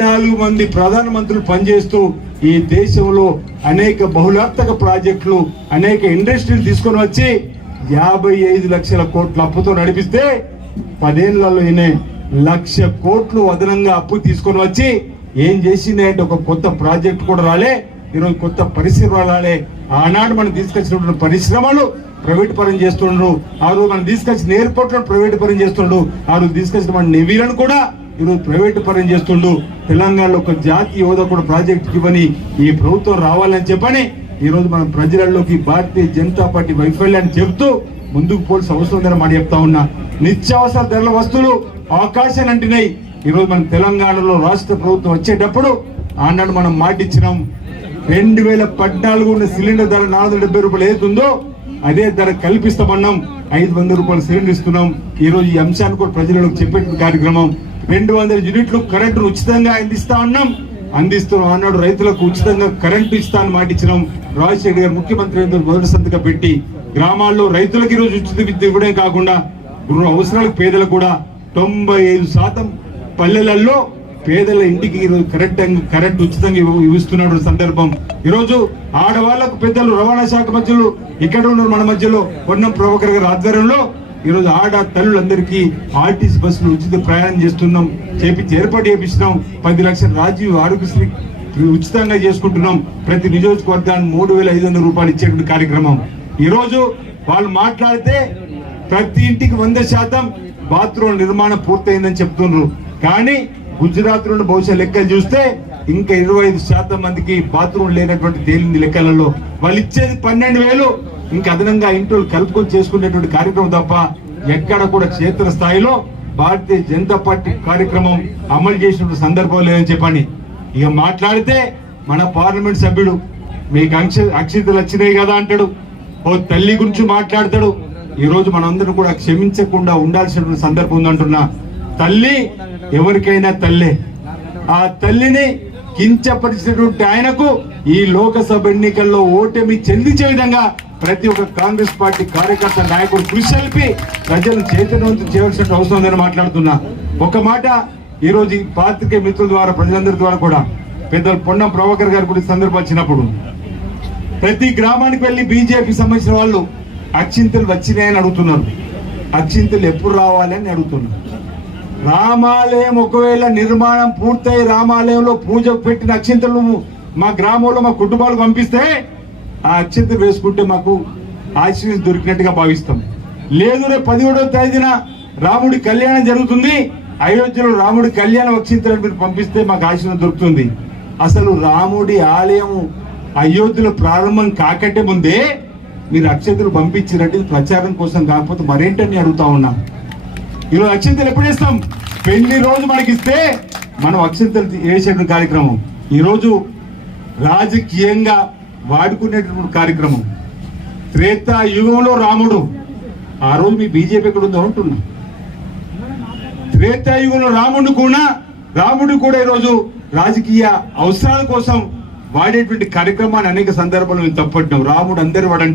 14 మంది ప్రధానమంత్రులు పనిచేస్తూ ఈ దేశంలో అనేక బహుళార్థక ప్రాజెక్టులు అనేక ఇండస్ట్రీలు తీసుకొని వచ్చి 55 లక్షల కోట్ల అప్పుతో నడిపిస్తే 10 ఏళ్లలో ఈయన 1,00,000 కోట్లు అదనంగా అప్పు తీసుకొని వచ్చి ఏం చేసిందంటే ఒక కొత్త ప్రాజెక్ట్ కూడా రాలే, ఈరోజు కొత్త పరిశ్రమలు రాలే. ఆనాడు మనం తీసుకొచ్చినటువంటి పరిశ్రమలు ప్రైవేట్ పరం చేస్తుండ్రు, ఆ రోజు మనం తీసుకొచ్చిన ఎయిర్పోర్ట్లను ప్రైవేట్ పరం చేస్తుండ్రు, ఆ రోజు తీసుకొచ్చిన మన నెవీలను కూడా ఈరోజు ప్రైవేట్ పరం చేస్తుండు. తెలంగాణలో ఒక జాతీయ హోదా కూడా ప్రాజెక్ట్ ఇవ్వని ఈ ప్రభుత్వం రావాలని చెప్పని ఈరోజు మనం ప్రజలలోకి భారతీయ జనతా పార్టీ వైఫల్యాన్ని చెబుతూ ముందుకు పోల్సిన అవసరం ఉందని మాట చెప్తా ఉన్నా. నిత్యావసర ధరల వస్తువులు ఆకాశాన్ని అంటినాయి. ఈరోజు మన తెలంగాణలో రాష్ట్ర ప్రభుత్వం వచ్చేటప్పుడు ఆనాడు మనం మాట ఇచ్చినాం, 2014 ఉన్న సిలిండర్ ధర 470 రూపాయలు ఏతుందో అదే ధర కల్పిస్తామన్నాం. 500 రూపాయలు సిలిండర్ ఇస్తున్నాం. ఈ రోజు ఈ అంశాన్ని కూడా ప్రజలకు చెప్పే కార్యక్రమం. 200 యూనిట్లు కరెంటు ఉచితంగా అందిస్తున్నాం అన్నాడు. రైతులకు ఉచితంగా కరెంటు ఇస్తా అని మాట ఇచ్చినాం. రాజశేఖర్ గారు ముఖ్యమంత్రి మొదటి సంతకం పెట్టి గ్రామాల్లో రైతులకు ఈ రోజు ఉచిత విద్యుత్ ఇవ్వడం కాకుండా గృహ అవసరాలకు పేదలకు కూడా 95% పల్లెలలో పేదల ఇంటికి ఈరోజు కరెంట్ ఉచితంగా ఇస్తున్న సందర్భం. ఈరోజు ఆడవాళ్లకు పెద్దలు రవాణా శాఖ మధ్యలో ఇక్కడ ఉన్నారు, మన మధ్యలో పొన్నం ప్రభాకర్ గారి ఆధ్వర్యంలో ఈరోజు ఆడ తల్లులందరికీ ఆర్టీసీ బస్సులు ఉచిత ప్రయాణం చేస్తున్నాం, ఏర్పాటు చేపిస్తున్నాం. 10 లక్షల రాజీవ్ ఆరోగ్యశ్రీ ఉచితంగా చేసుకుంటున్నాం. ప్రతి నియోజకవర్గానికి 3,500 రూపాయలు ఇచ్చేటువంటి కార్యక్రమం. ఈరోజు వాళ్ళు మాట్లాడితే ప్రతి ఇంటికి 100% బాత్రూమ్ నిర్మాణం పూర్తయిందని చెప్తున్నారు. కానీ గుజరాత్ నుండి బహుశా లెక్కలు చూస్తే ఇంకా 25% మందికి బాత్రూమ్ లేనటువంటి తేలింది లెక్కలలో. వాళ్ళు ఇచ్చేది 12,000, ఇంకా అదనంగా ఇంట్లో కలుపుకొని చేసుకునేటువంటి కార్యక్రమం తప్ప ఎక్కడ కూడా క్షేత్ర స్థాయిలో భారతీయ జనతా పార్టీ కార్యక్రమం అమలు చేసినటువంటి సందర్భం లేదని చెప్పండి. ఇక మాట్లాడితే మన పార్లమెంట్ సభ్యుడు మీకు అక్షింతలు వచ్చినాయి కదా అంటాడు, ఓ తల్లి గురించి మాట్లాడతాడు. ఈ రోజు మనందరం కూడా క్షమించకుండా ఉండాల్సిన సందర్భం ఉందంటున్నా. తల్లి ఎవరికైనా తల్లే. ఆ తల్లిని కించపరిచినటువంటి ఆయనకు ఈ లోకసభ ఎన్నికల్లో ఓటమి చెందించే విధంగా ప్రతి ఒక్క కాంగ్రెస్ పార్టీ కార్యకర్త నాయకుడు కృషి కలిపి ప్రజలను చైతన్యవంతం చేయవలసిన అవసరం ఉందని మాట్లాడుతున్నా. ఒక మాట ఈ రోజు ఈ పాత్రికేయ మిత్రుల ద్వారా ప్రజలందరి ద్వారా కూడా పెద్దలు పొన్నం ప్రభాకర్ గారి గురించి సందర్భం వచ్చినప్పుడు ప్రతి గ్రామానికి వెళ్లి బీజేపీ సంబంధించిన వాళ్ళు అక్షింతలు వచ్చినాయని అడుగుతున్నారు. అక్షింతలు ఎప్పుడు రావాలి అని అడుగుతున్నారు. రామాలయం ఒకవేళ నిర్మాణం పూర్తయి రామాలయంలో పూజకు పెట్టిన అక్షింతలు మా గ్రామంలో మా కుటుంబాలకు పంపిస్తే ఆ అక్షింతలు వేసుకుంటే మాకు ఆశీర్వాదం దొరికినట్టుగా భావిస్తాం. లేదు రేపు 17వ తేదీన రాముడి కళ్యాణం జరుగుతుంది, అయోధ్యలో రాముడి కళ్యాణం అక్షింతలను మీరు పంపిస్తే మాకు ఆశీర్వాదం దొరుకుతుంది. అసలు రాముడి ఆలయం అయోధ్యలో ప్రారంభం కాకంటే ముందే మీరు అక్షంతలు పంపించినట్టు ప్రచారం కోసం కాకపోతే మరేంటని అడుగుతా ఉన్నాం. ఈరోజు అక్షంతలు ఎప్పుడు వేస్తాం? పెళ్లి రోజు మనకిస్తే మనం అక్షంతలు వేసేటువంటి కార్యక్రమం. ఈరోజు రాజకీయంగా వాడుకునేటువంటి కార్యక్రమం. త్రేతాయుగంలో రాముడు, ఆ రోజు మీ బీజేపీ ఎక్కడ ఉందో అంటున్నా. త్రేతాయుగంలో రాముడు కూడా ఈరోజు రాజకీయ అవసరాల కోసం వాడేటువంటి కార్యక్రమాన్ని అనేక సందర్భాలు తప్పట్టినాం. రాముడు అందరి వాడంటే